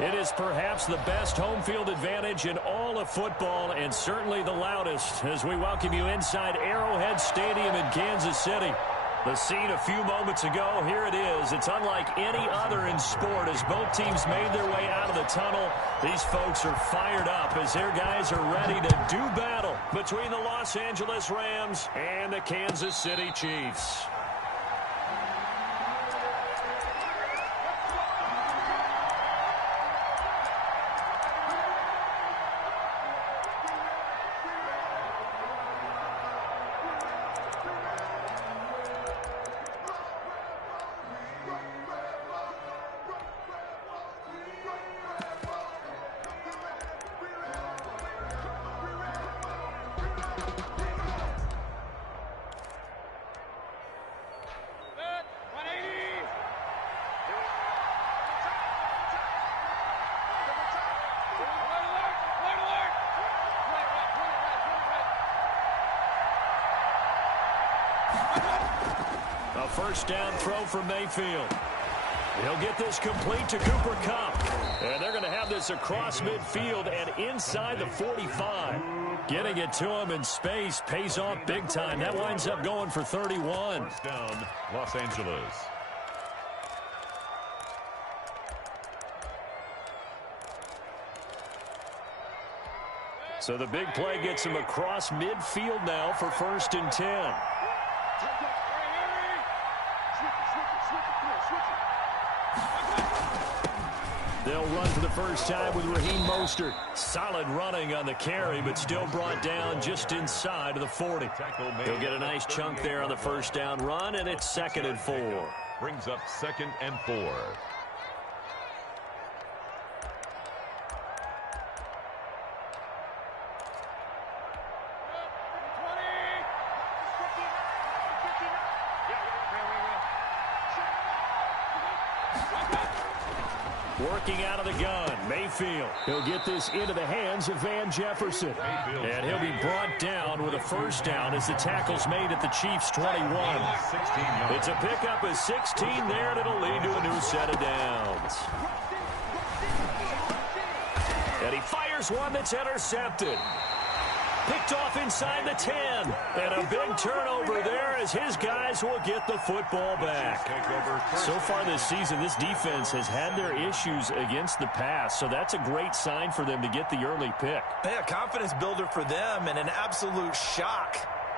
It is perhaps the best home field advantage in all of football and certainly the loudest as we welcome you inside Arrowhead Stadium in Kansas City. The scene a few moments ago, here it is. It's unlike any other in sport as both teams made their way out of the tunnel. These folks are fired up as their guys are ready to do battle between the Los Angeles Rams and the Kansas City Chiefs. A first down throw for Mayfield. He'll get this complete to Cooper Kupp. And they're going to have this across midfield and inside the 45. Getting it to him in space pays off big time. That winds up going for 31. First down, Los Angeles. So the big play gets him across midfield now for 1st and 10. They'll run for the first time with Raheem Mostert. Solid running on the carry, but still brought down just inside of the 40. He'll get a nice chunk there on the first down run, and it's 2nd and 4. Brings up 2nd and 4. Working out of the gun, Mayfield. He'll get this into the hands of Van Jefferson. And he'll be brought down with a first down as the tackle's made at the Chiefs' 21. It's a pickup of 16 there, and it'll lead to a new set of downs. And he fires one that's intercepted. Picked off inside the 10. And a big turnover there as his guys will get the football back. So far this season, this defense has had their issues against the pass. So that's a great sign for them to get the early pick. Yeah, confidence builder for them and an absolute shock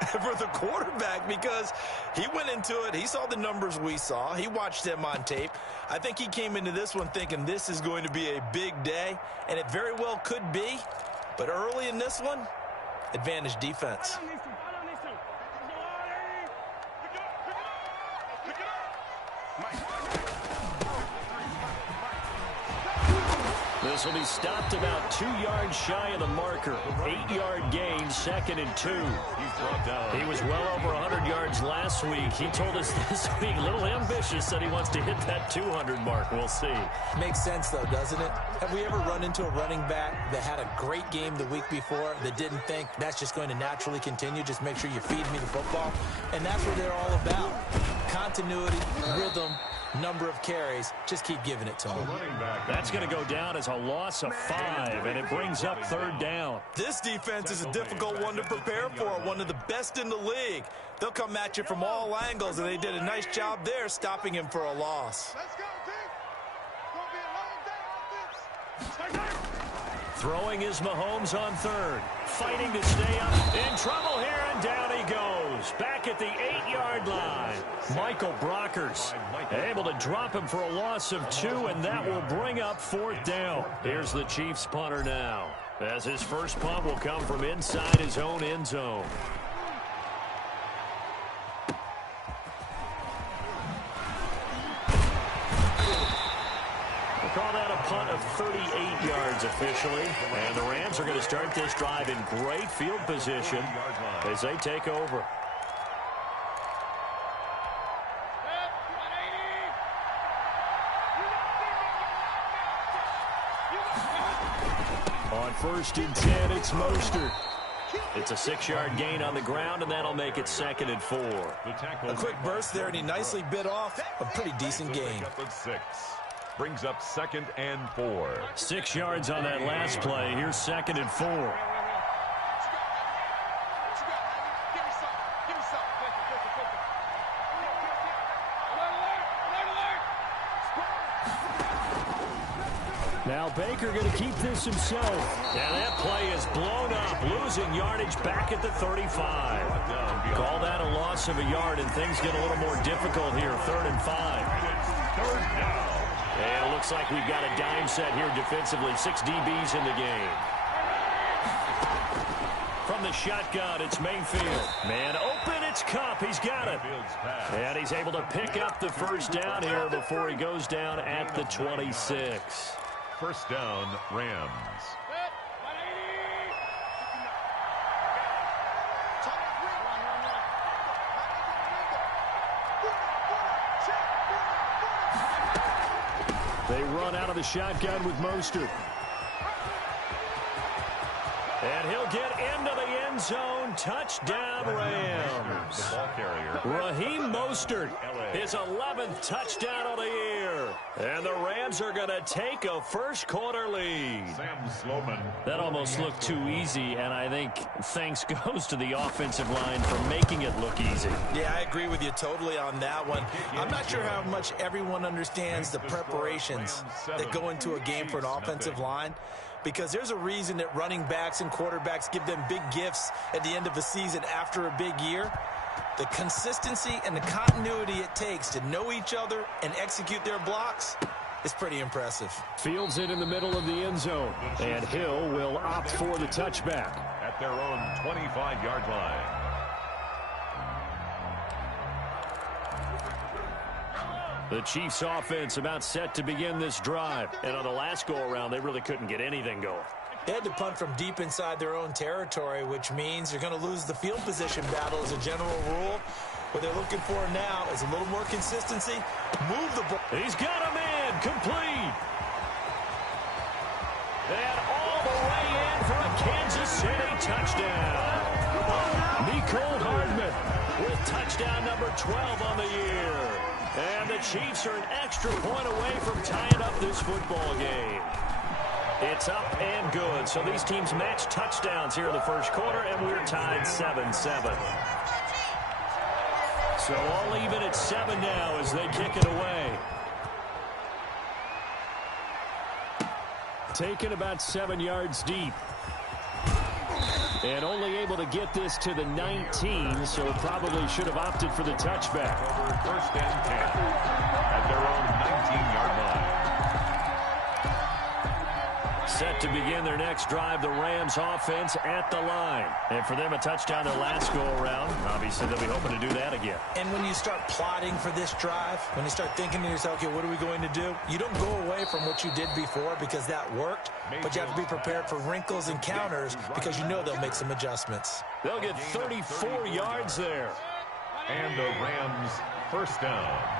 for the quarterback because he went into it. He saw the numbers we saw. He watched them on tape. I think he came into this one thinking this is going to be a big day, and it very well could be. But early in this one, advantage defense. This will be stopped about 2 yards shy of the marker. 8-yard gain, 2nd and 2. He was well over 100 yards last week. He told us this week, a little ambitious, said he wants to hit that 200 mark. We'll see. Makes sense, though, doesn't it? Have we ever run into a running back that had a great game the week before that didn't think that's just going to naturally continue? Just make sure you feed me the football. And that's what they're all about. Continuity, rhythm, number of carries. Just keep giving it to him. That's going to go down as a loss of 5, and it brings up 3rd down. This defense is a difficult one to prepare for, one of the best in the league. They'll come at you from all angles, and they did a nice job there stopping him for a loss. Let's go, Dick. It's gonna be a long day on this. Throwing is Mahomes on 3rd. Fighting to stay up. In trouble here, and down he goes. Back at the 8-yard line. Michael Brockers able to drop him for a loss of 2, and that will bring up 4th down. Here's the Chiefs punter now, as his first punt will come from inside his own end zone. Call that a punt of 38 yards officially. And the Rams are going to start this drive in great field position as they take over. On 1st and 10, it's Mostert. It's a 6-yard gain on the ground, and that'll make it 2nd and 4. A quick burst there, and he nicely bit off a pretty decent gain. Brings up 2nd and 4. 6 yards on that last play. Here's 2nd and 4. Now Baker going to keep this himself. And that play is blown up, losing yardage back at the 35. Call that a loss of a yard, and things get a little more difficult here. 3rd and 5. And it looks like we've got a dime set here defensively. 6 DBs in the game. From the shotgun, it's Mayfield. Man open, it's Cup. He's got it. And he's able to pick up the first down here before he goes down at the 26. First down, Rams. They run out of the shotgun with Mostert. And he'll get into the end zone. Touchdown, Rams. The ball carrier. Raheem Mostert, his 11th touchdown of the year. And the Rams are going to take a first-quarter lead. Sam Sloman. That almost looked too easy, and I think thanks goes to the offensive line for making it look easy. Yeah, I agree with you totally on that one. I'm not sure how much everyone understands the preparations that go into a game for an offensive line, because there's a reason that running backs and quarterbacks give them big gifts at the end of the season after a big year. The consistency and the continuity it takes to know each other and execute their blocks is pretty impressive. Fields it in the middle of the end zone, and Hill will opt for the touchback. At their own 25-yard line. The Chiefs offense about set to begin this drive. And on the last go-around, they really couldn't get anything going. They had to punt from deep inside their own territory, which means they're going to lose the field position battle as a general rule. What they're looking for now is a little more consistency. Move the ball. He's got him in. Complete. And all the way in for a Kansas City touchdown. Mecole Hardman with touchdown number 12 on the year. And the Chiefs are an extra point away from tying up this football game. It's up and good. So these teams match touchdowns here in the first quarter, and we're tied 7-7. So all even at 7 now as they kick it away. Taken about 7 yards deep. And only able to get this to the 19, so probably should have opted for the touchback. Over 1st and 10 at their own 19-yard line. Set to begin their next drive, the Rams offense at the line. And for them, a touchdown their last go-around. Obviously, they'll be hoping to do that again. And when you start plotting for this drive, when you start thinking to yourself, okay, what are we going to do? You don't go away from what you did before because that worked, but you have to be prepared for wrinkles and counters because you know they'll make some adjustments. They'll get 34 yards there. And the Rams first down.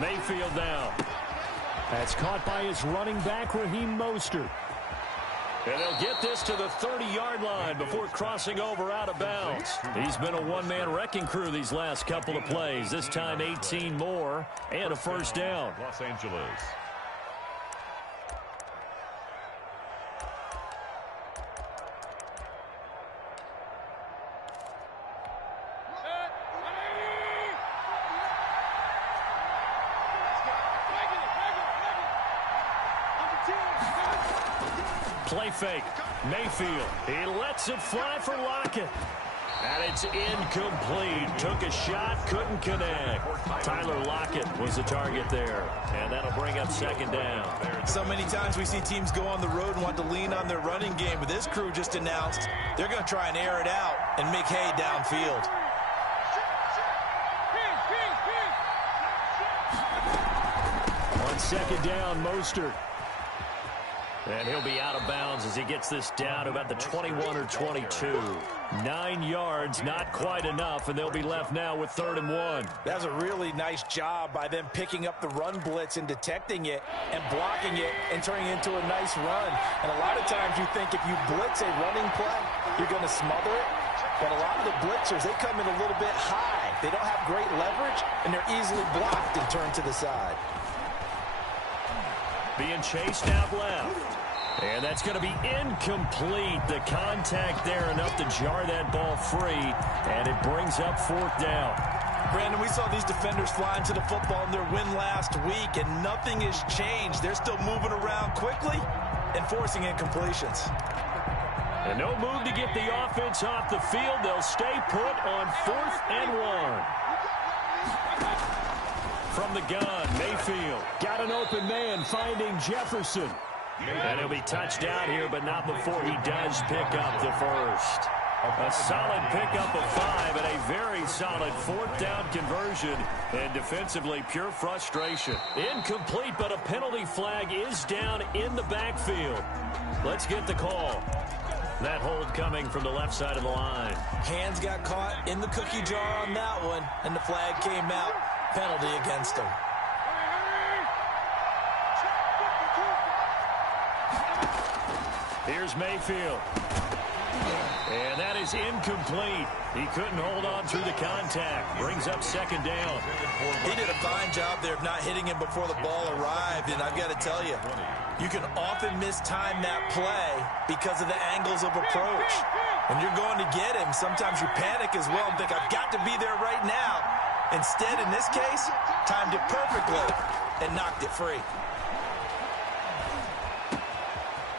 Mayfield down. That's caught by his running back, Raheem Mostert. And they'll get this to the 30-yard line before crossing over out of bounds. He's been a one-man wrecking crew these last couple of plays. This time 18 more and a first down. Los Angeles. Play fake. Mayfield. He lets it fly for Lockett. And it's incomplete. Took a shot, couldn't connect. Tyler Lockett was the target there. And that'll bring up second down. So many times we see teams go on the road and want to lean on their running game, but this crew just announced they're going to try and air it out and make hay downfield. On second down, Mostert. And he'll be out of bounds as he gets this down to about the 21 or 22. 9 yards, not quite enough, and they'll be left now with 3rd and 1. That's a really nice job by them picking up the run blitz and detecting it and blocking it and turning it into a nice run. And a lot of times you think if you blitz a running play, you're going to smother it. But a lot of the blitzers, they come in a little bit high. They don't have great leverage, and they're easily blocked and turned to the side. Being chased out left. And that's going to be incomplete. The contact there enough to jar that ball free, and it brings up 4th down. Brandon, we saw these defenders fly into the football in their win last week, and nothing has changed. They're still moving around quickly and forcing incompletions. And no move to get the offense off the field. They'll stay put on 4th and 1. From the gun, Mayfield got an open man, finding Jefferson. And he'll be touched down here, but not before he does pick up the first. A solid pickup of 5 and a very solid 4th down conversion. And defensively, pure frustration. Incomplete, but a penalty flag is down in the backfield. Let's get the call. That hold coming from the left side of the line. Hands got caught in the cookie jar on that one, and the flag came out. Penalty against him. Here's Mayfield. And that is incomplete. He couldn't hold on through the contact. Brings up 2nd down. He did a fine job there of not hitting him before the ball arrived. And I've got to tell you, you can often mistime that play because of the angles of approach. When you're going to get him, sometimes you panic as well and think, I've got to be there right now. Instead, in this case, timed it perfectly and knocked it free.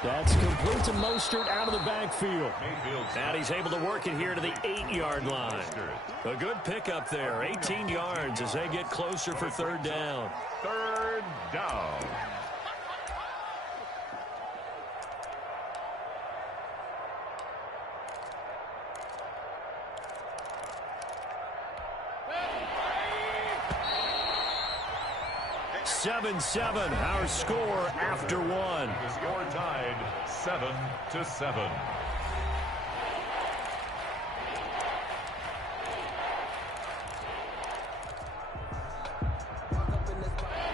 That's complete to Mostert out of the backfield. And he's able to work it here to the 8-yard line. A good pickup there. 18 yards as they get closer for 3rd down. 3rd down. Seven, our score after 1. The score tied 7-7.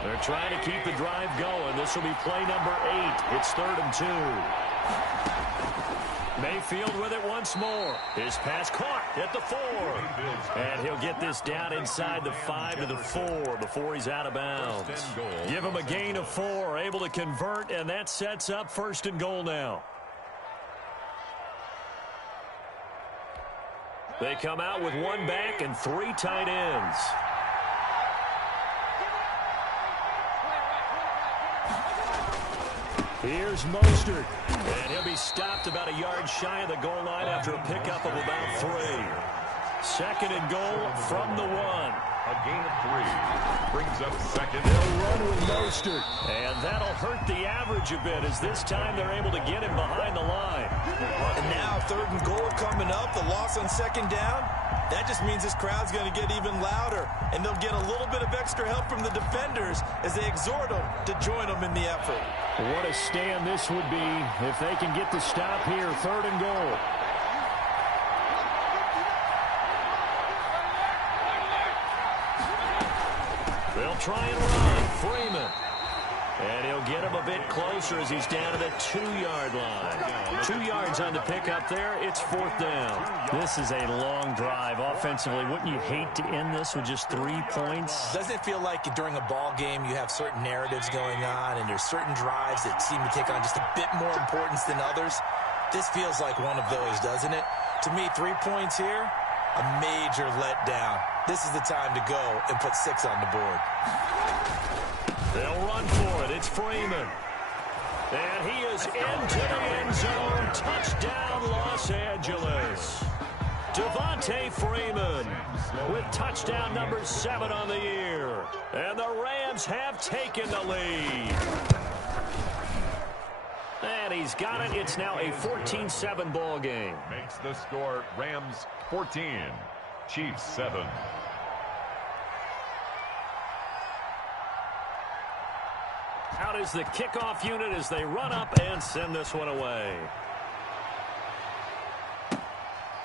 They're trying to keep the drive going. This will be play number 8. It's 3rd and 2. Mayfield with it once more. His pass caught at the 4. And he'll get this down inside the 5 to the 4 before he's out of bounds. Give him a gain of 4, able to convert, and that sets up 1st and goal now. They come out with 1 back and 3 tight ends. Here's Mostert, and he'll be stopped about a yard shy of the goal line after a pickup of about 3. 2nd and goal from the 1. A gain of 3 brings up 2nd. They'll run with Mostert, and that'll hurt the average a bit as this time they're able to get him behind the line. And now 3rd and goal coming up, the loss on 2nd down. That just means this crowd's going to get even louder, and they'll get a little bit of extra help from the defenders as they exhort them to join them in the effort. What a stand this would be if they can get the stop here. 3rd and goal. They'll try and run. Freeman. And he'll get him a bit closer as he's down to the 2-yard line. 2 yards on the pickup there. It's 4th down. This is a long drive offensively. Wouldn't you hate to end this with just 3 points? Doesn't it feel like during a ball game you have certain narratives going on and there's certain drives that seem to take on just a bit more importance than others? This feels like one of those, doesn't it? To me, 3 points here, a major letdown. This is the time to go and put 6 on the board. They'll run for it. It's Freeman. And he is into the end zone. Touchdown, Los Angeles. Devontae Freeman with touchdown number 7 on the year. And the Rams have taken the lead. And he's got it. It's now a 14-7 ball game. Makes the score Rams 14, Chiefs 7. Out is the kickoff unit as they run up and send this one away.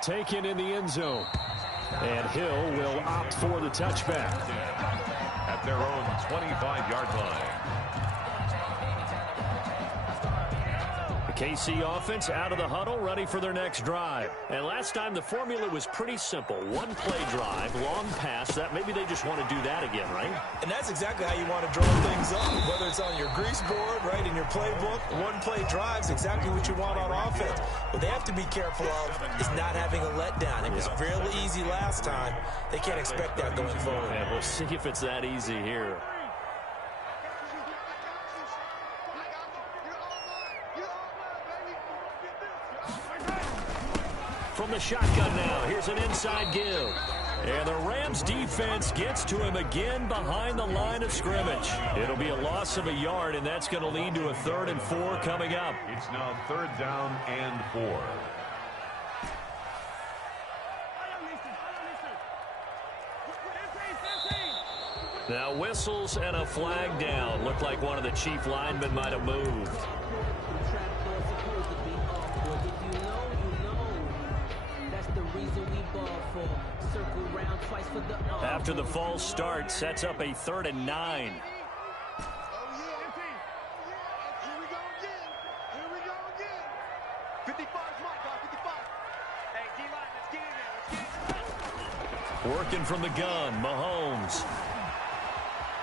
Taken in the end zone. And Hill will opt for the touchback. At their own 25-yard line. The KC offense out of the huddle, ready for their next drive. And last time the formula was pretty simple. One play drive, long pass. That maybe they just want to do that again, right? And that's exactly how you want to draw things up. Whether it's on your grease board, right, in your playbook, one play drives exactly what you want on offense. What they have to be careful of is not having a letdown. It was fairly easy last time. They can't expect that going forward. Yeah, we'll see if it's that easy here. From the shotgun now, here's an inside give. And the Rams defense gets to him again behind the line of scrimmage. It'll be a loss of a yard, and that's going to lead to a 3rd and 4 coming up. It's now 3rd down and 4. Now whistles and a flag down. Looked like one of the Chief linemen might have moved. After the false start, sets up a 3rd and 9. Working from the gun, Mahomes.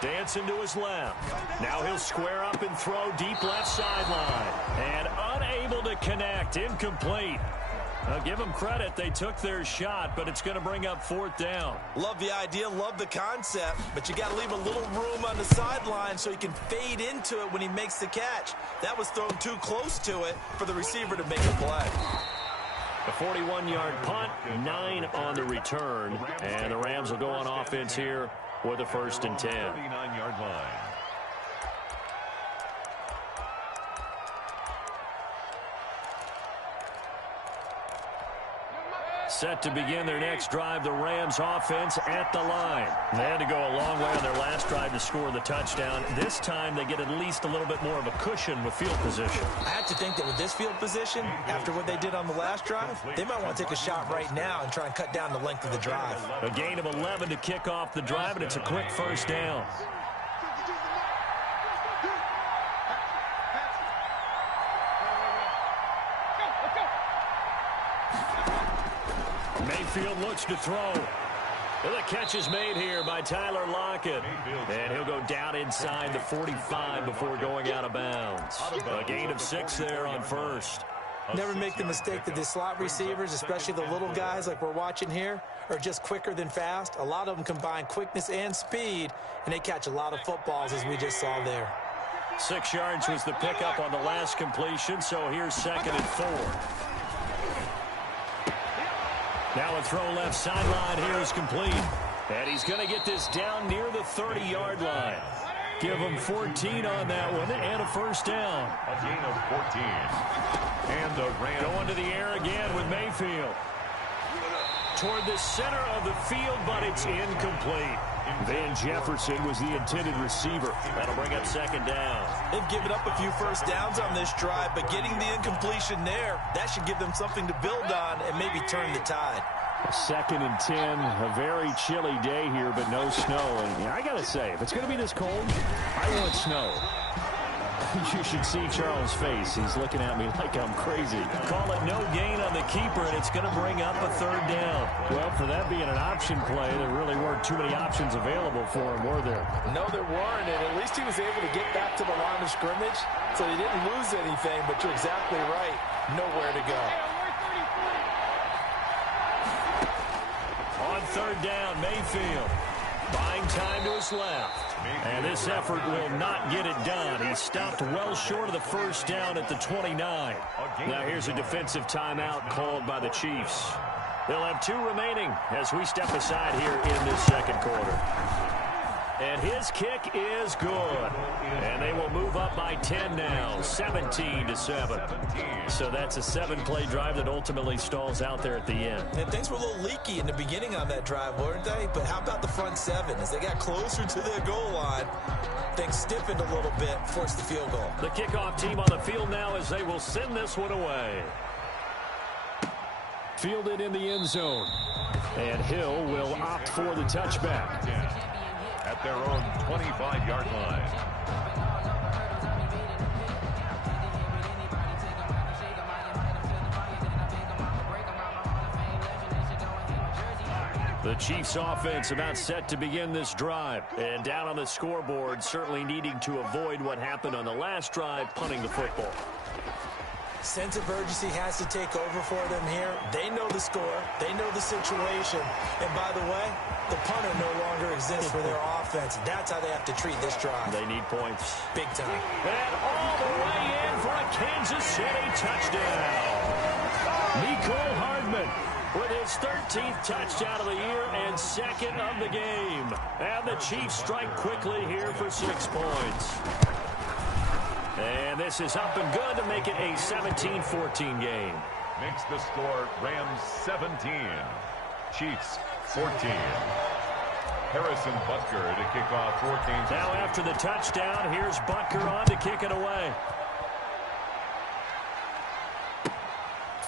Dancing to his left. Now he'll square up and throw deep left sideline. And unable to connect. Incomplete. I'll give them credit. They took their shot, but it's going to bring up 4th down. Love the idea, love the concept, but you got to leave a little room on the sideline so he can fade into it when he makes the catch. That was thrown too close to it for the receiver to make a play. A 41-yard punt, 9 on the return, and the Rams will go on offense here with a 1st and 10. 39-yard line. Set to begin their next drive, the Rams offense at the line. They had to go a long way on their last drive to score the touchdown. This time they get at least a little bit more of a cushion with field position. I have to think that with this field position, after what they did on the last drive, they might want to take a shot right now and try and cut down the length of the drive. A gain of 11 to kick off the drive, and it's a quick 1st down. Mayfield looks to throw. The catch is made here by Tyler Lockett. And he'll go down inside the 45 before going out of bounds. A gain of 6 there on 1st. Never make the mistake that the slot receivers, especially the little guys like we're watching here, are just quicker than fast. A lot of them combine quickness and speed, and they catch a lot of footballs, as we just saw there. 6 yards was the pickup on the last completion, so here's 2nd and 4. Now a throw left sideline here is complete. And he's going to get this down near the 30-yard line. Give him 14 on that one and a 1st down. A gain of 14. And the Rams going to the air again with Mayfield. Toward the center of the field, but it's incomplete. Van Jefferson was the intended receiver. That'll bring up 2nd down. They've given up a few 1st downs on this drive, but getting the incompletion there, that should give them something to build on and maybe turn the tide. 2nd and 10, a very chilly day here, but no snow. And I got to say, if it's going to be this cold, I want snow. You should see Charles' face. He's looking at me like I'm crazy. Call it no gain on the keeper, and it's going to bring up a 3rd down. Well, for that being an option play, there really weren't too many options available for him, were there? No, there weren't, and at least he was able to get back to the line of scrimmage, so he didn't lose anything, but you're exactly right. Nowhere to go. On 3rd down, Mayfield. Buying time to his left. And this effort will not get it done. He stopped well short of the 1st down at the 29. Now here's a defensive timeout called by the Chiefs. They'll have 2 remaining as we step aside here in this 2nd quarter. And his kick is good. And they will move up by 10 now, 17-7. So that's a 7-play drive that ultimately stalls out there at the end. And things were a little leaky in the beginning on that drive, weren't they? But how about the front 7? As they got closer to their goal line, things stiffened a little bit, forced the field goal. The kickoff team on the field now as they will send this one away. Fielded in the end zone. And Hill will opt for the touchback. At their own 25-yard line. The Chiefs offense about set to begin this drive. And down on the scoreboard, certainly needing to avoid what happened on the last drive, punting the football. Sense of urgency has to take over for them here. They know the score. They know the situation. And by the way, the punter no longer exists for their offense. That's how they have to treat this drive. They need points. Big time. And all the way in for a Kansas City touchdown. Nicole Hardman with his 13th touchdown of the year and second of the game. And the Chiefs strike quickly here for 6 points. And this is up and good to make it a 17-14 game. Makes the score Rams 17, Chiefs 14. Harrison Butker to kick off for Kansas. Now after the touchdown, here's Butker on to kick it away.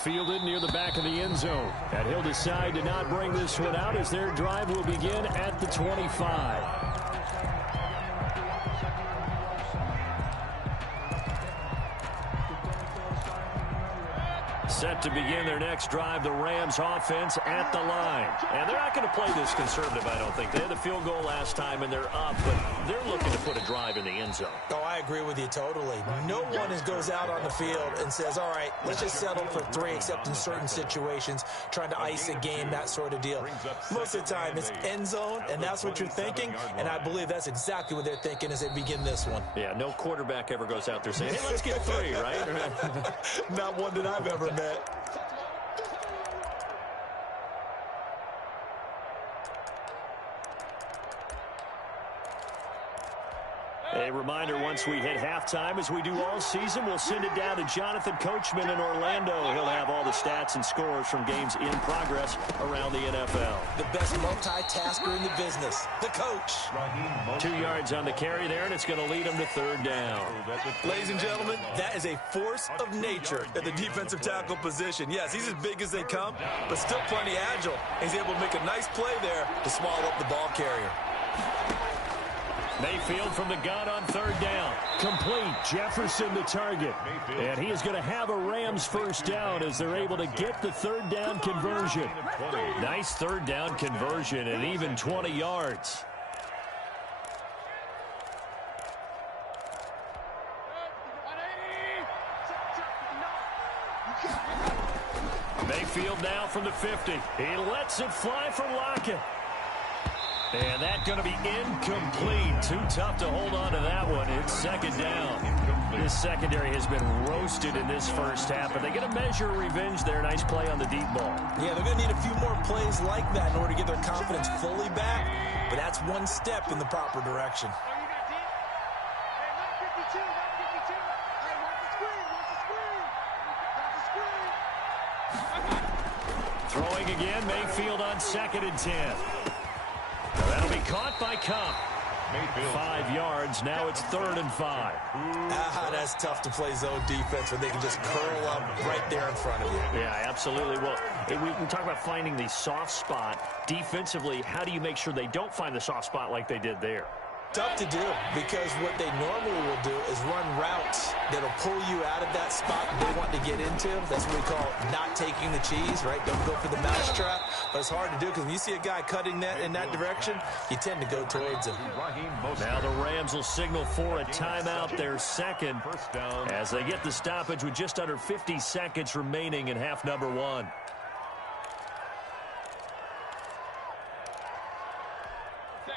Fielded near the back of the end zone. And he'll decide to not bring this one out as their drive will begin at the 25. Set to begin their next drive, the Rams offense at the line. And they're not going to play this conservative, I don't think. They had the field goal last time, and they're up, but they're looking to put a drive in the end zone. Oh, I agree with you totally. No one goes out on the field and says, all right, let's just settle for 3, except in certain situations, trying to ice a game, that sort of deal. Most of the time, it's end zone, and that's what you're thinking, and I believe that's exactly what they're thinking as they begin this one. Yeah, no quarterback ever goes out there saying, hey, let's get 3, right? Not one that I've ever met. A reminder, once we hit halftime, as we do all season, we'll send it down to Jonathan Coachman in Orlando. He'll have all the stats and scores from games in progress around the NFL. The best multitasker in the business, the coach. 2 yards on the carry there, and it's going to lead him to 3rd down. Ladies and gentlemen, that is a force of nature at the defensive tackle position. Yes, he's as big as they come, but still plenty agile. He's able to make a nice play there to swallow up the ball carrier. Mayfield from the gun on 3rd down. Complete. Jefferson the target. And he is going to have a Rams first down as they're able to get the 3rd down conversion. Nice 3rd down conversion and even 20 yards. Mayfield now from the 50. He lets it fly for Lockett. And that's going to be incomplete. Too tough to hold on to that one. It's 2nd down. This secondary has been roasted in this first half, but they get a measure of revenge there. Nice play on the deep ball. Yeah, they're going to need a few more plays like that in order to get their confidence fully back, but that's one step in the proper direction. Throwing again, Mayfield on 2nd and 10. That'll be caught by Cup. 5 yards. Now it's 3rd and 5. That's tough to play zone defense when they can just curl up right there in front of you. Yeah, absolutely. Well, we talk about finding the soft spot. Defensively, how do you make sure they don't find the soft spot like they did there? Tough to do, because what they normally will do is run routes that'll pull you out of that spot they want to get into. That's what we call not taking the cheese, right? Don't go for the mousetrap. But it's hard to do, because when you see a guy cutting that in that direction, you tend to go towards him. Now the Rams will signal for a timeout, their 2nd, as they get the stoppage with just under 50 seconds remaining in half number 1.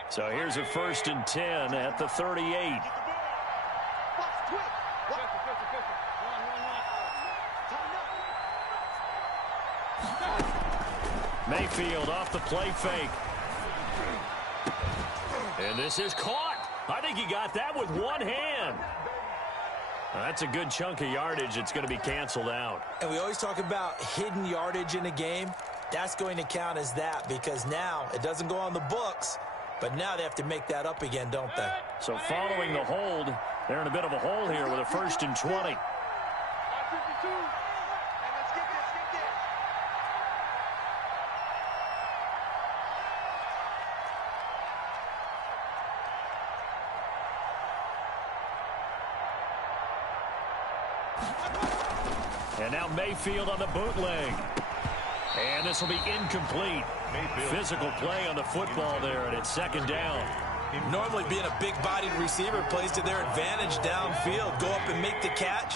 So here's a 1st and 10 at the 38. Mayfield off the play fake. And this is caught. I think he got that with one hand. That's a good chunk of yardage. It's going to be canceled out. And we always talk about hidden yardage in a game. That's going to count as that, because now it doesn't go on the books. But now they have to make that up again, don't they? So following the hold, they're in a bit of a hole here with a 1st and 20. And now Mayfield on the bootleg. And this will be incomplete. Physical play on the football there, and it's second down. Normally being a big-bodied receiver plays to their advantage downfield. Go up and make the catch,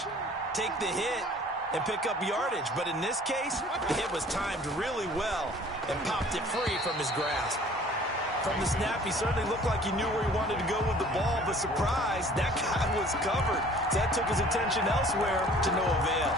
take the hit, and pick up yardage. But in this case, the hit was timed really well and popped it free from his grasp. From the snap, he certainly looked like he knew where he wanted to go with the ball, but surprise, that guy was covered. So that took his attention elsewhere to no avail.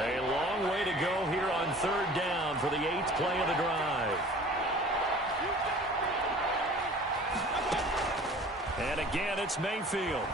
A long way to go here on third down for the 8th play of the drive. And again, it's Mayfield.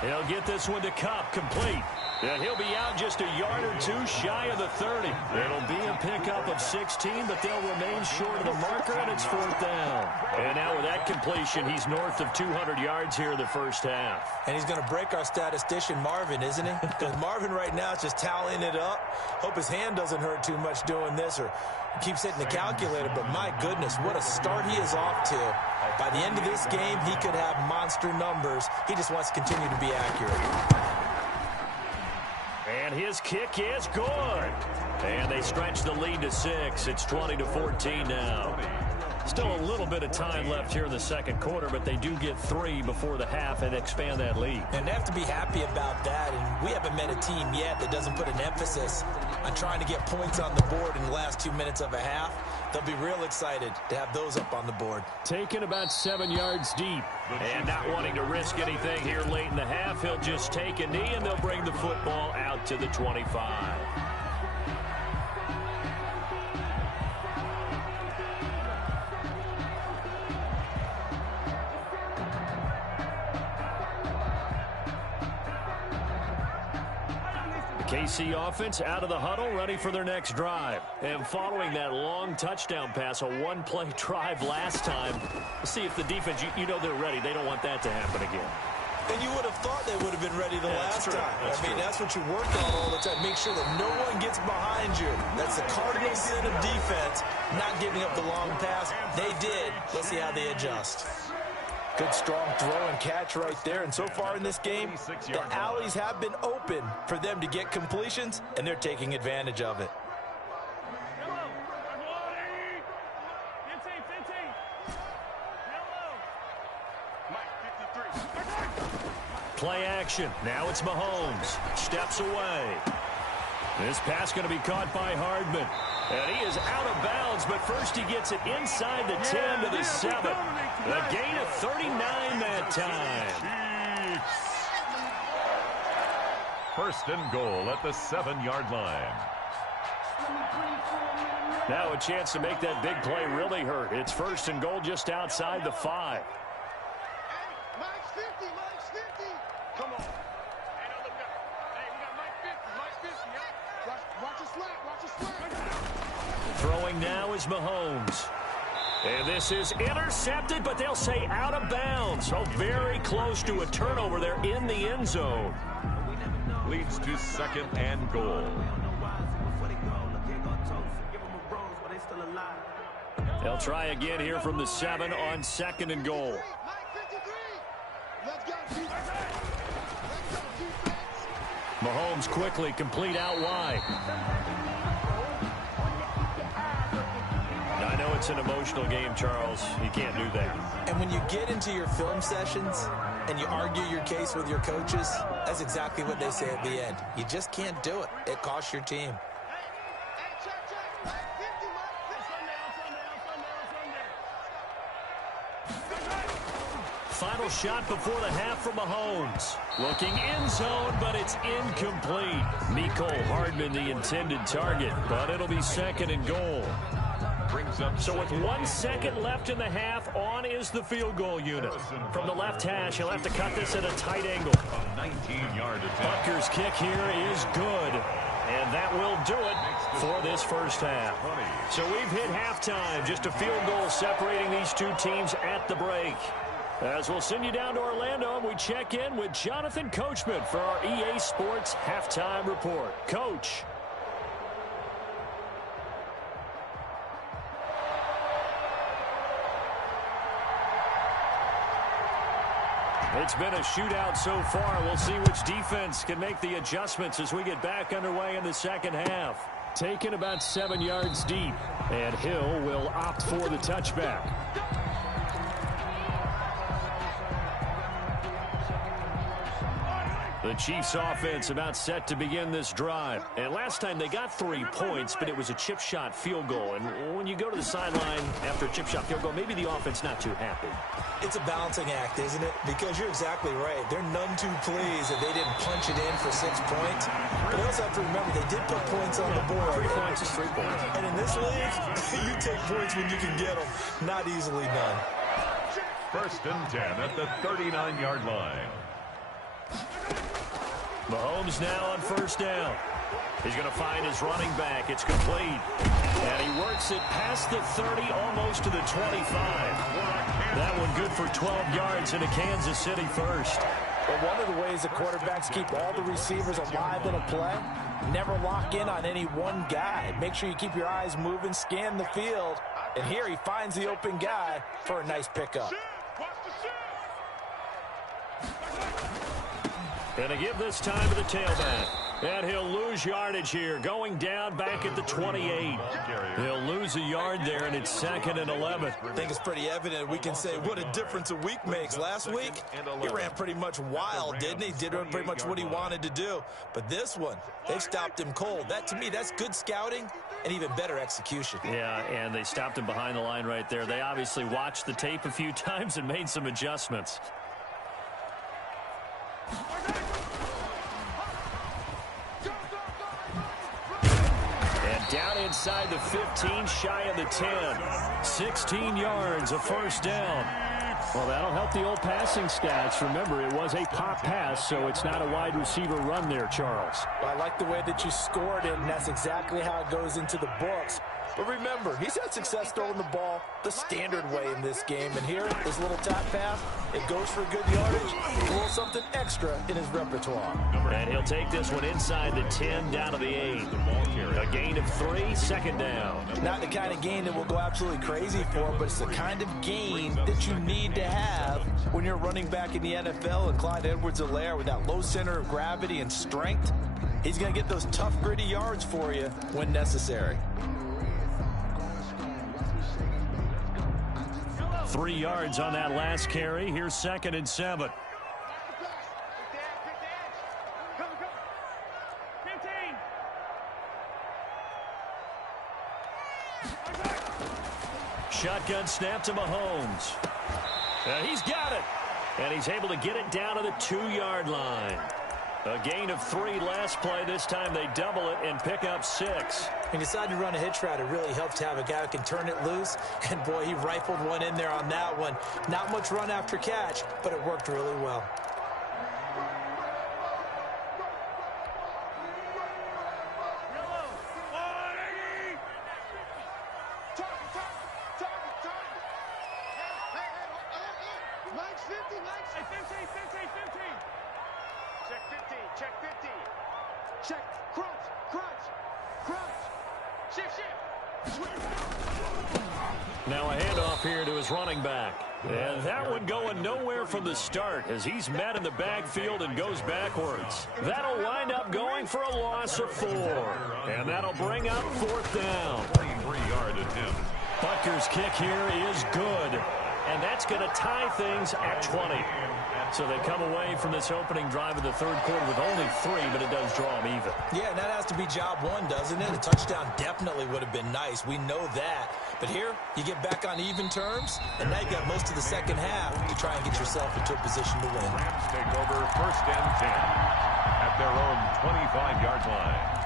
He'll get this one to Kupp, complete. And he'll be out just a yard or two shy of the 30. It'll be a pickup of 16, but they'll remain short of the marker, and it's 4th down. And now with that completion, he's north of 200 yards here in the first half. And he's going to break our statistician, Marvin, isn't he? Because Marvin right now is just tallying it up. Hope his hand doesn't hurt too much doing this or keeps hitting the calculator. But my goodness, what a start he is off to. By the end of this game, he could have monster numbers. He just wants to continue to be accurate. And his kick is good. And they stretch the lead to 6. It's 20-14 now. Still a little bit of time left here in the second quarter, but they do get 3 before the half and expand that lead. And they have to be happy about that. And we haven't met a team yet that doesn't put an emphasis on trying to get points on the board in the last 2 minutes of a half. They'll be real excited to have those up on the board. Taken about 7 yards deep. And not wanting to risk anything here late in the half, he'll just take a knee, and they'll bring the football out to the 25. KC offense out of the huddle, ready for their next drive. And following that long touchdown pass, a one-play drive last time, let's see if the defense, you know they're ready. They don't want that to happen again. And you would have thought they would have been ready the last time. I mean, that's what you work on all the time. Make sure that no one gets behind you. That's the cardinal sin of defense, not giving up the long pass. They did. Let's see how they adjust. Good, strong throw and catch right there. And so far in this game, the alleys have been open for them to get completions, and they're taking advantage of it. Play action. Now it's Mahomes. Steps away. This pass going to be caught by Hardman. And he is out of bounds, but first he gets it inside the 10 to the 7. A gain of 39 that time. First and goal at the 7-yard line. Now a chance to make that big play really hurt. It's first and goal just outside the 5. Mike's 50, Mike's 50. Come on. Hey, now look up. Hey, we got Mike 50, Mike 50. Yeah? Watch your slap, watch your slap. Throwing now is Mahomes. And this is intercepted, but they'll say out of bounds. So very close to a turnover there in the end zone. Leads to second and goal. They'll try again here from the 7 on second and goal. Mike 53. Let's go, defense. Let's go, defense. Mahomes quickly complete out wide. I know it's an emotional game, Charles. You can't do that. And when you get into your film sessions and you argue your case with your coaches, that's exactly what they say at the end. You just can't do it. It costs your team. Hey, check. Mike 50, Mike 50. Final shot before the half from Mahomes. Looking end zone, but it's incomplete. Mecole Hardman the intended target, but it'll be second and goal. So with 1 second left in the half, on is the field goal unit. From the left hash, he'll have to cut this at a tight angle. 19-yard attempt. Butker's kick here is good. And that will do it for this first half. So we've hit halftime. Just a field goal separating these two teams at the break. As we'll send you down to Orlando, we check in with Jonathan Coachman for our EA Sports Halftime Report. Coach. It's been a shootout so far. We'll see which defense can make the adjustments as we get back underway in the second half. Taken about 7 yards deep, and Hill will opt for the touchback. The Chiefs offense about set to begin this drive. And last time they got 3 points, but it was a chip shot field goal. And when you go to the sideline after a chip shot field goal, maybe the offense not too happy. It's a balancing act, isn't it? Because you're exactly right. They're none too pleased that they didn't punch it in for 6 points. But you also have to remember they did put points on the board. 3 points is 3 points. And in this league, you take points when you can get them. Not easily done. 1st and 10 at the 39-yard line. Mahomes now on 1st down. He's going to find his running back. It's complete. And he works it past the 30, almost to the 25. That one good for 12 yards into Kansas City first. But one of the ways the quarterbacks keep all the receivers alive in a play, never lock in on any one guy. Make sure you keep your eyes moving, scan the field. And here he finds the open guy for a nice pickup. And to give this time to the tailback. And he'll lose yardage here, going down back at the 28. He'll lose a yard there, and it's 2nd and 11. I think it's pretty evident. We can say what a difference a week makes. Last week, he ran pretty much wild, didn't he? Did pretty much what he wanted to do. But this one, they've stopped him cold. That, to me, that's good scouting and even better execution. Yeah, and they stopped him behind the line right there. They obviously watched the tape a few times and made some adjustments. And down inside the 15, shy of the 10. 16 yards, a 1st down. Well, that'll help the old passing stats. Remember, it was a pop pass, so it's not a wide receiver run there, Charles. Well, I like the way that you scored it, and that's exactly how it goes into the books. But remember, he's had success throwing the ball the standard way in this game. And here, this little tap pass, it goes for good yardage, a little something extra in his repertoire. And he'll take this one inside the 10, down to the 8. A gain of 3, 2nd down. Not the kind of gain that we'll go absolutely crazy for, but it's the kind of gain that you need to have when you're running back in the NFL. And Clyde Edwards-Helaire, with that low center of gravity and strength, he's going to get those tough, gritty yards for you when necessary. 3 yards on that last carry. Here's 2nd and 7. Shotgun snap to Mahomes. He's got it. And he's able to get it down to the 2-yard line. A gain of 3 last play. This time they double it and pick up 6. He decided to run a hitch route. It really helps to have a guy who can turn it loose. And, boy, he rifled one in there on that one. Not much run after catch, but it worked really well. Now a handoff here to his running back. And that one going nowhere from the start as he's met in the backfield and goes backwards. That'll wind up going for a loss of 4. And that'll bring up 4th down. 3-yard attempt. Butker's kick here is good. And that's going to tie things at 20. So they come away from this opening drive of the 3rd quarter with only 3, but it does draw them even. Yeah, and that has to be job 1, doesn't it? A touchdown definitely would have been nice. We know that. But here, you get back on even terms, and now you've got most of the second half to try and get yourself into a position to win. Rams take over 1st and 10 at their own 25-yard line.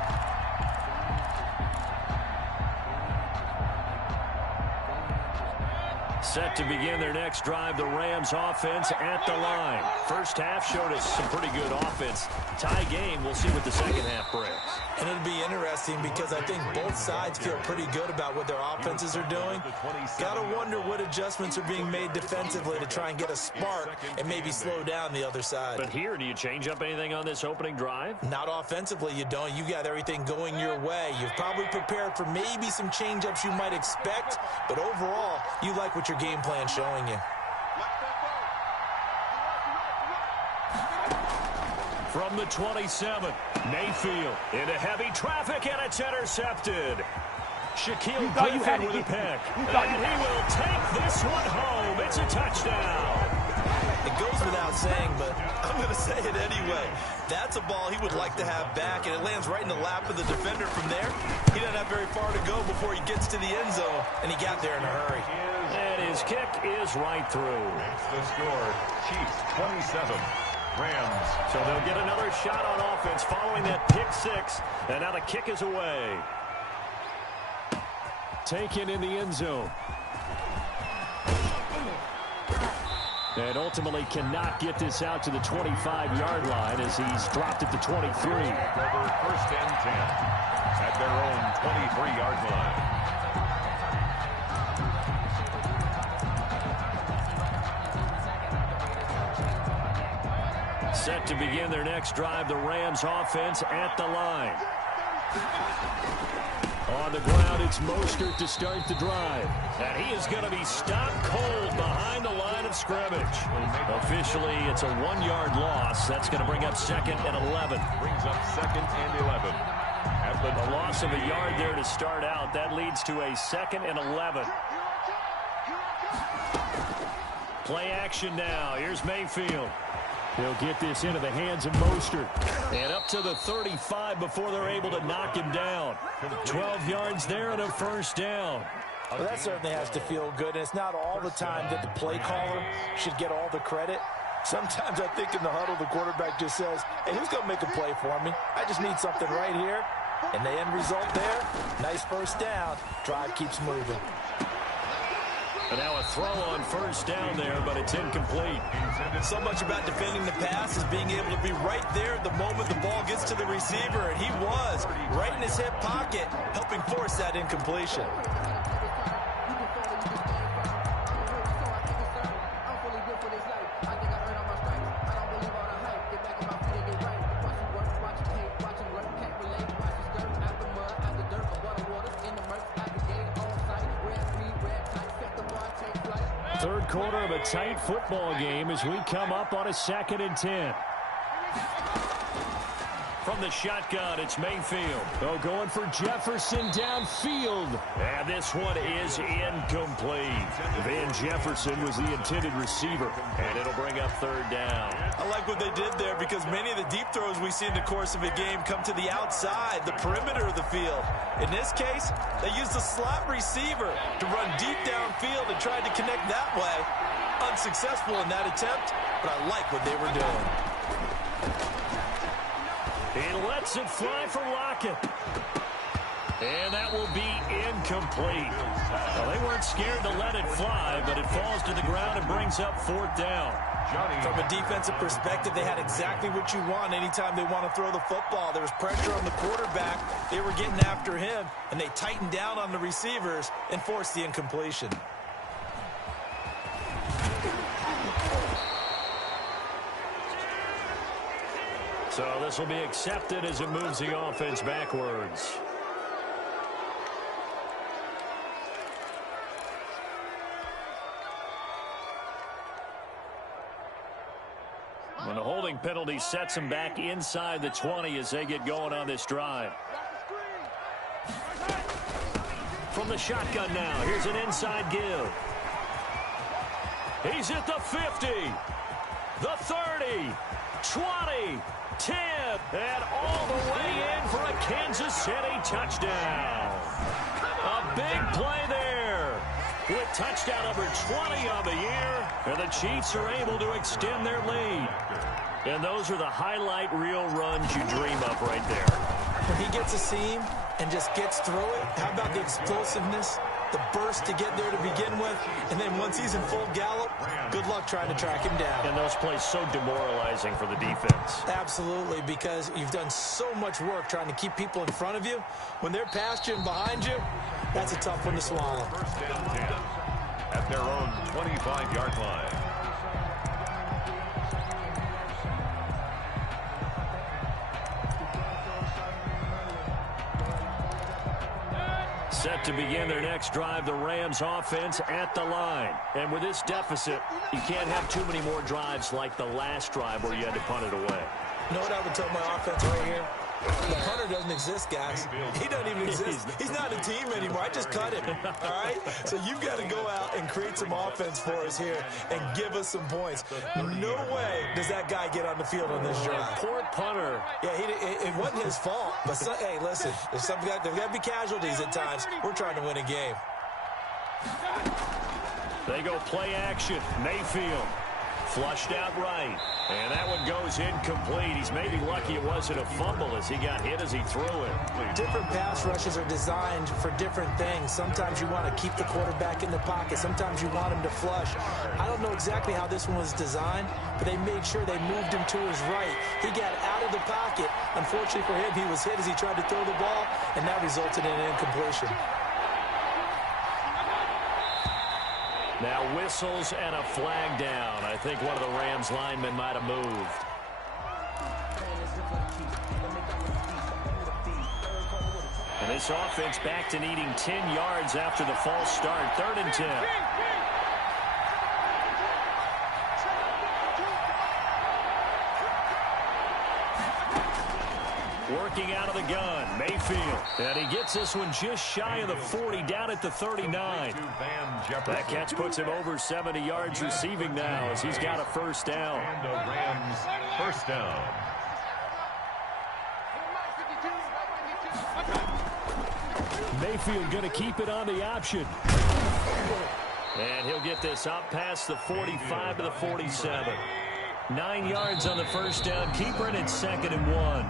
Set to begin their next drive, the Rams offense at the line. First half showed us some pretty good offense. Tie game, we'll see what the second half brings. And it'll be interesting because I think both sides feel pretty good about what their offenses are doing. Got to wonder what adjustments are being made defensively to try and get a spark and maybe slow down the other side. But here, do you change up anything on this opening drive? Not offensively, you don't. You got everything going your way. You've probably prepared for maybe some change-ups you might expect, but overall, you like what your game plan showing you. From the 27, Mayfield into heavy traffic, and it's intercepted. Shaquille Griffin with a pick. And he will take this one home. It's a touchdown. It goes without saying, but I'm going to say it anyway. That's a ball he would like to have back, and it lands right in the lap of the defender from there. He doesn't have very far to go before he gets to the end zone, and he got there in a hurry. And his kick is right through. Makes the score. Chiefs 27. Rams. So they'll get another shot on offense following that pick six. And now the kick is away. Taken in the end zone. And ultimately cannot get this out to the 25-yard line as he's dropped at the 23. Over first and 10 at their own 23-yard line. Set to begin their next drive, the Rams offense at the line. On the ground, it's Mostert to start the drive. And he is going to be stopped cold behind the line of scrimmage. Officially, it's a 1-yard loss. That's going to bring up second and 11. Brings up second and 11. At the loss of a yard there to start out. That leads to a second and 11. Play action now. Here's Mayfield. He'll get this into the hands of Mostert. And up to the 35 before they're able to knock him down. 12 yards there and a first down. Well, that certainly has to feel good, and it's not all the time that the play caller should get all the credit. Sometimes I think in the huddle, the quarterback just says, hey, who's going to make a play for me? I just need something right here. And the end result there, nice first down. Drive keeps moving. And now a throw on first down there, but it's incomplete. So much about defending the pass is being able to be right there at the moment the ball gets to the receiver, and he was right in his hip pocket, helping force that incompletion. Third quarter of a tight football game as we come up on a 2nd and 10. From the shotgun, it's Mayfield. Oh, going for Jefferson downfield. And this one is incomplete. Van Jefferson was the intended receiver, and it'll bring up third down. I like what they did there because many of the deep throws we see in the course of a game come to the outside, the perimeter of the field. In this case, they used the slot receiver to run deep downfield and tried to connect that way. Unsuccessful in that attempt, but I like what they were doing. He lets it fly for Lockett. And that will be incomplete. Well, they weren't scared to let it fly, but it falls to the ground and brings up fourth down. From a defensive perspective, they had exactly what you want anytime they want to throw the football. There was pressure on the quarterback. They were getting after him, and they tightened down on the receivers and forced the incompletion. So this will be accepted as it moves the offense backwards. When the holding penalty sets them back inside the 20 as they get going on this drive. From the shotgun now, here's an inside give. He's at the 50, the 30, 20, 10, and all the way in for a Kansas City touchdown. A big play there with touchdown number 20 on the year, and the Chiefs are able to extend their lead. And those are the highlight reel runs you dream of right there. When he gets a seam and just gets through it, how about the explosiveness? the burst to get there to begin with, and then once he's in full gallop, good luck trying to track him down. And those plays so demoralizing for the defense. Absolutely, because you've done so much work trying to keep people in front of you. When they're past you and behind you, that's a tough one to swallow. First down 10 at their own 25-yard line. Set to begin their next drive, the Rams offense at the line. And with this deficit, you can't have too many more drives like the last drive where you had to punt it away. You know what I would tell my offense right here? The punter doesn't exist, guys. He doesn't even exist. He's not a team anymore. I just cut him, all right? So you've got to go out and create some offense for us here and give us some points. No way does that guy get on the field on this drive. Poor punter. Yeah, it wasn't his fault. But, hey, listen, there's got to be casualties at times. We're trying to win a game. They go play action. Mayfield flushed out right. And that one goes incomplete. He's maybe lucky it wasn't a fumble as he got hit as he threw it. Different pass rushes are designed for different things. Sometimes you want to keep the quarterback in the pocket. Sometimes you want him to flush. I don't know exactly how this one was designed, but they made sure they moved him to his right. He got out of the pocket. Unfortunately for him, he was hit as he tried to throw the ball, and that resulted in an incompletion. Now whistles and a flag down. I think one of the Rams linemen might have moved. And this offense back to needing 10 yards after the false start. 3rd and 10. Working out of the gun, Mayfield. And he gets this one just shy of the 40, down at the 39. That catch puts him over 70 yards receiving now as he's got a first down. And the Rams first down. Mayfield going to keep it on the option. And he'll get this up past the 45 to the 47. 9 yards on the first down. Keeper, and it's 2nd and 1.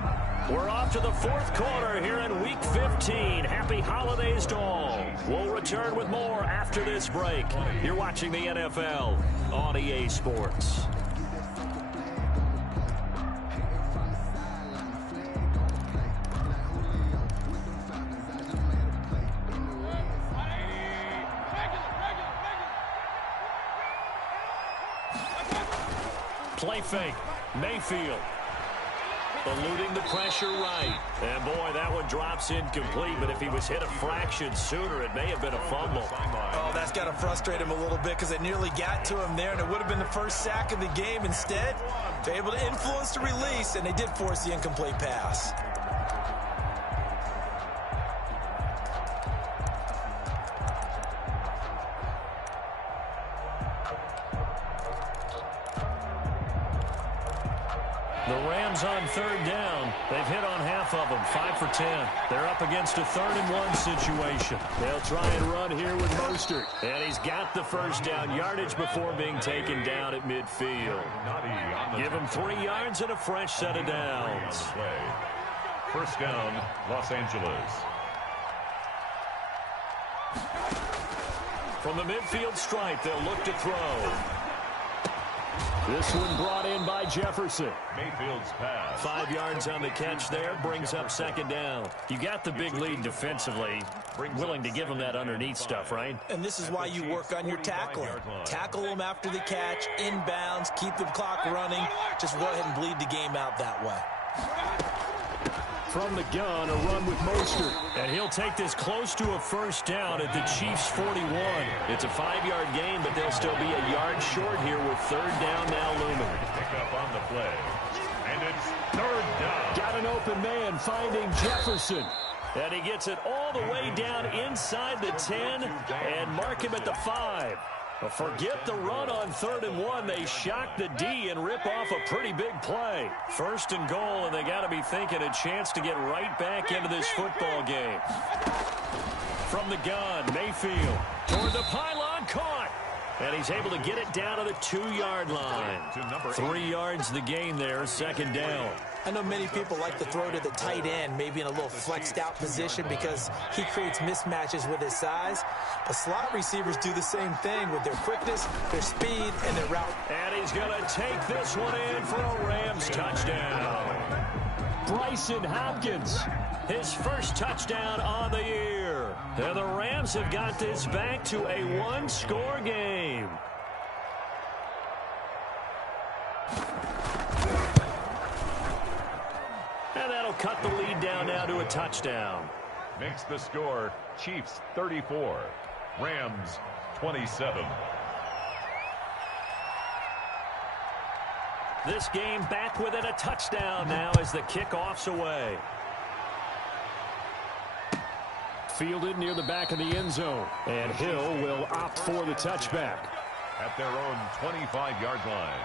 We're off to the 4th quarter here in Week 15. Happy holidays to all. We'll return with more after this break. You're watching the NFL on EA Sports. Play fake. Mayfield. Eluding the pressure right. And, boy, that one drops incomplete. But if he was hit a fraction sooner, it may have been a fumble. Oh, that's got to frustrate him a little bit because it nearly got to him there, and it would have been the first sack of the game. Instead, they're able to influence the release, and they did force the incomplete pass. The Rams on 3rd down. They've hit on half of them, 5 for 10. They're up against a 3rd and 1 situation. They'll try and run here with Mostert. And he's got the first down yardage before being taken down at midfield. Give him 3 yards and a fresh set of downs. First down, Los Angeles. From the midfield stripe, they'll look to throw. This one brought in by Jefferson. Mayfield's pass. 5 yards on the catch there, brings up 2nd down. You got the big lead defensively. Willing to give him that underneath stuff, right? And this is why you work on your tackling. Tackle them after the catch, inbounds, keep the clock running. Just go ahead and bleed the game out that way. From the gun, a run with Mostert. And he'll take this close to a first down at the Chiefs' 41. It's a 5-yard gain, but they'll still be a yard short here with 3rd down now looming. Pick up on the play. And it's 3rd down. Got an open man finding Jefferson. And he gets it all the way down inside the 10 and mark him at the 5. But forget the run on 3rd and 1. They shock the D and rip off a pretty big play. 1st and goal, and they got to be thinking a chance to get right back into this football game. From the gun, Mayfield toward the pylon, caught. And he's able to get it down to the 2-yard line. 3 yards the gain there, 2nd down. I know many people like to throw to the tight end, maybe in a little flexed out position because he creates mismatches with his size. But slot receivers do the same thing with their quickness, their speed, and their route. And he's going to take this one in for a Rams touchdown. Bryson Hopkins, his first touchdown on the year. And the Rams have got this back to a one-score game. And that'll cut the lead down now to a touchdown. Makes the score Chiefs 34, Rams 27. This game back within a touchdown now as the kickoff's away. Fielded near the back of the end zone. And Hill will opt for the touchback. At their own 25-yard line.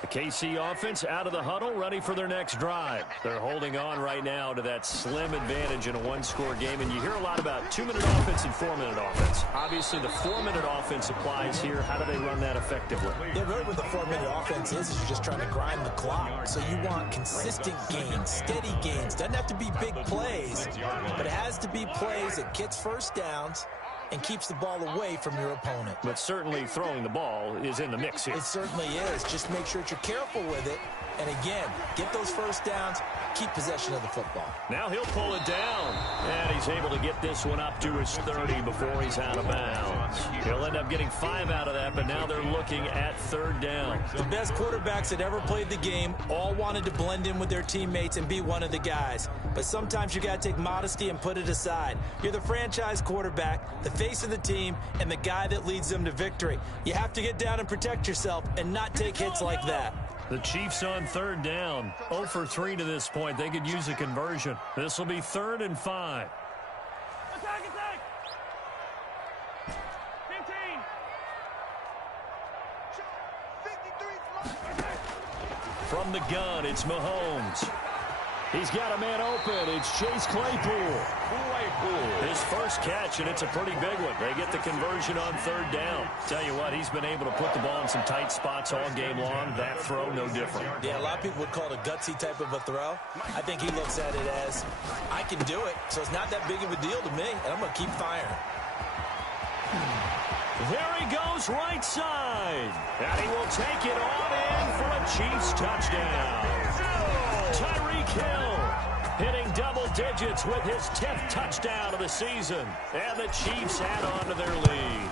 The KC offense out of the huddle, ready for their next drive. They're holding on right now to that slim advantage in a one-score game, and you hear a lot about 2-minute offense and 4-minute offense. Obviously, the 4-minute offense applies here. How do they run that effectively? Yeah, really what the 4-minute offense is you're just trying to grind the clock. So you want consistent gains, steady gains. Doesn't have to be big plays, but it has to be plays that gets first downs and keeps the ball away from your opponent. But certainly throwing the ball is in the mix here. It certainly is. Just make sure that you're careful with it. And again, get those first downs, keep possession of the football. Now he'll pull it down. And he's able to get this one up to his 30 before he's out of bounds. He'll end up getting 5 out of that, but now they're looking at 3rd down. The best quarterbacks that ever played the game all wanted to blend in with their teammates and be one of the guys. But sometimes you got to take modesty and put it aside. You're the franchise quarterback, the face of the team, and the guy that leads them to victory. You have to get down and protect yourself and not take hits like that. The Chiefs on 3rd down. 0 for 3 to this point. They could use a conversion. This will be 3rd and 5. Attack, attack! 15. 53. From the gun, it's Mahomes. He's got a man open. It's Chase Claypool. His first catch, and it's a pretty big one. They get the conversion on 3rd down. Tell you what, he's been able to put the ball in some tight spots all game long. That throw, no different. Yeah, a lot of people would call it a gutsy type of a throw. I think he looks at it as, I can do it, so it's not that big of a deal to me, and I'm going to keep firing. There he goes, right side. And he will take it on in for a Chiefs touchdown. Tyreek Hill hitting double digits with his 10th touchdown of the season. And the Chiefs add on to their lead.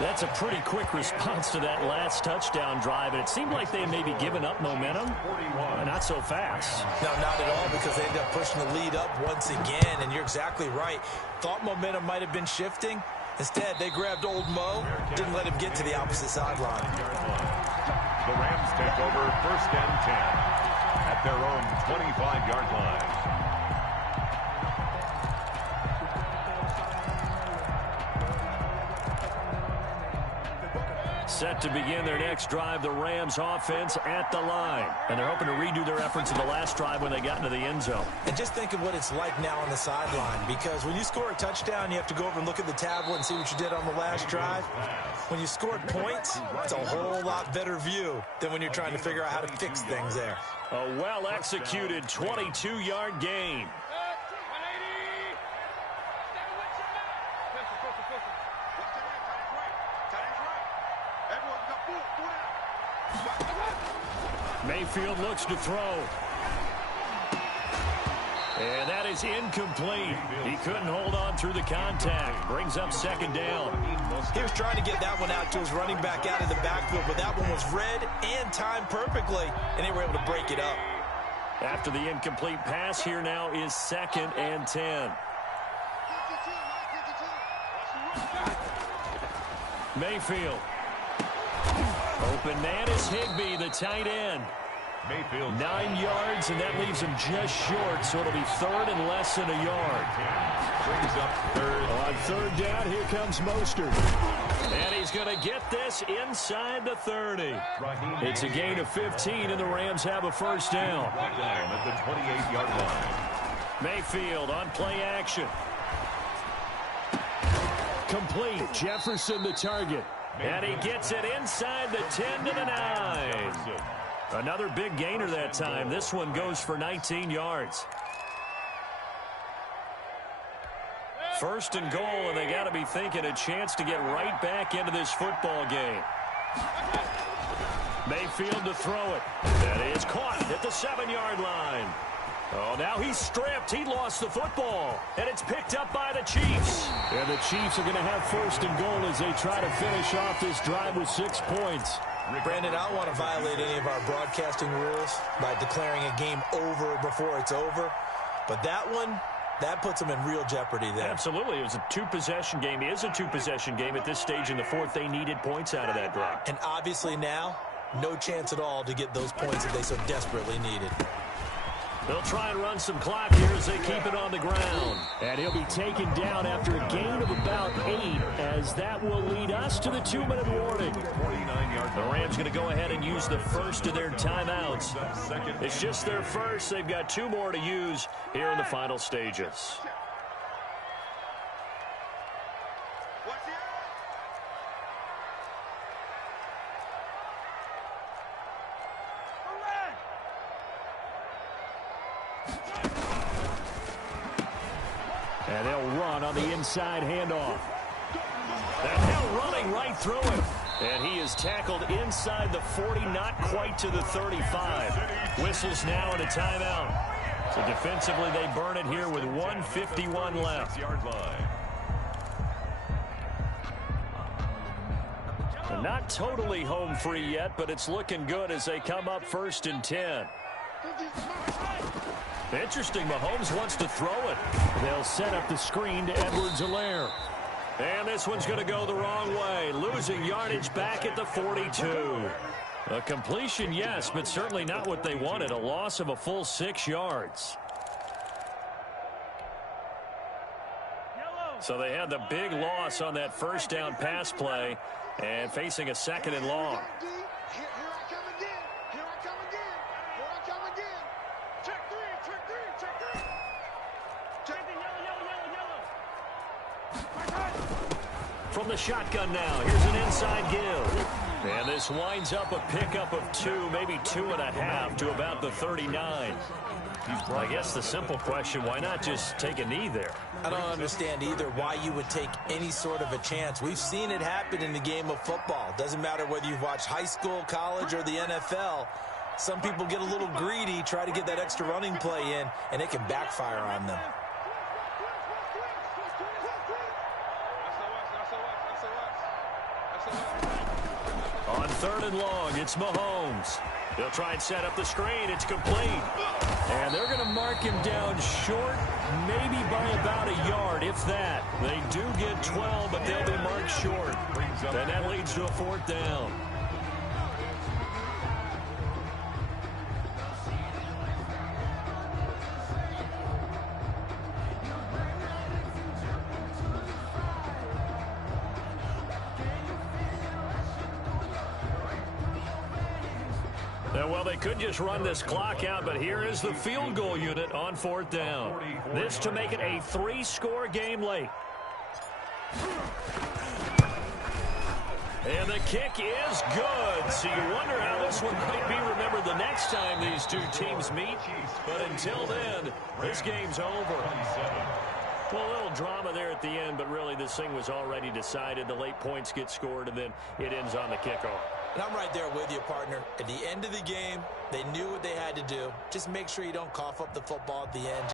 That's a pretty quick response to that last touchdown drive, and it seemed like they may be giving up momentum. Not so fast. No, not at all, because they ended up pushing the lead up once again, and you're exactly right. Thought momentum might have been shifting. Instead, they grabbed old Mo, didn't let him get to the opposite sideline. The Rams take over 1st and 10 at their own 25-yard line. Set to begin their next drive, the Rams offense at the line. And they're hoping to redo their efforts in the last drive when they got into the end zone. And just think of what it's like now on the sideline, because when you score a touchdown, you have to go over and look at the tablet and see what you did on the last drive. When you scored points, it's a whole lot better view than when you're trying to figure out how to fix things there. A well-executed 22-yard gain. Mayfield looks to throw. And that is incomplete. He couldn't hold on through the contact. Brings up 2nd down. He was trying to get that one out to his running back out of the backfield, but that one was read and timed perfectly, and they were able to break it up. After the incomplete pass, here now is 2nd and 10. Mayfield. Open man is Higbee, the tight end. Mayfield 9 yards, and that leaves him just short, so it'll be 3rd and less than a yard. Brings up 3rd. On 3rd down, here comes Mostert. And he's going to get this inside the 30. It's a gain of 15, and the Rams have a 1st down. At the 28-yard line. Mayfield on play action. Complete. Jefferson the target. And he gets it inside the 10 to the 9. Another big gainer that time. This one goes for 19 yards. First and goal, and they got to be thinking a chance to get right back into this football game. Mayfield to throw it. That is caught at the 7-yard line. Oh, now he's stripped. He lost the football. And it's picked up by the Chiefs. And the Chiefs are going to have first and goal as they try to finish off this drive with 6 points. Brandon, I don't want to violate any of our broadcasting rules by declaring a game over before it's over. But that one, that puts them in real jeopardy there. Absolutely. It was a 2-possession game. It is a 2-possession game at this stage in the fourth. They needed points out of that drive. And obviously now, no chance at all to get those points that they so desperately needed. They'll try and run some clock here as they keep it on the ground. And he'll be taken down after a gain of about 8, as that will lead us to the 2-minute warning. The Rams going to go ahead and use the first of their timeouts. It's just their first. They've got 2 more to use here in the final stages. And they'll run on the inside handoff. And now running right through him. And he is tackled inside the 40, not quite to the 35. Whistles now and a timeout. So defensively, they burn it here with 1:51 left. And not totally home free yet, but it's looking good as they come up 1st and 10. Interesting, Mahomes wants to throw it. They'll set up the screen to Edwards-Helaire. And this one's going to go the wrong way. Losing yardage back at the 42. A completion, yes, but certainly not what they wanted. A loss of a full 6 yards. So they had the big loss on that first down pass play and facing a 2nd and long. From the shotgun now, here's an inside give. And this winds up a pickup of 2, maybe 2.5 to about the 39. I guess the simple question, why not just take a knee there? I don't understand either why you would take any sort of a chance. We've seen it happen in the game of football. Doesn't matter whether you've watched high school, college, or the NFL. Some people get a little greedy, try to get that extra running play in, and it can backfire on them. On 3rd and long, it's Mahomes. They'll try and set up the screen. It's complete. And they're going to mark him down short, maybe by about a yard, if that. They do get 12, but they'll be marked short. And that leads to a 4th down. Well, they could just run this clock out, but here is the field goal unit on 4th down. This to make it a 3-score game late. And the kick is good. So you wonder how this one might be remembered the next time these two teams meet. But until then, this game's over. Well, a little drama there at the end, but really this thing was already decided. The late points get scored, and then it ends on the kickoff. And I'm right there with you, partner. At the end of the game, they knew what they had to do. Just make sure you don't cough up the football at the end.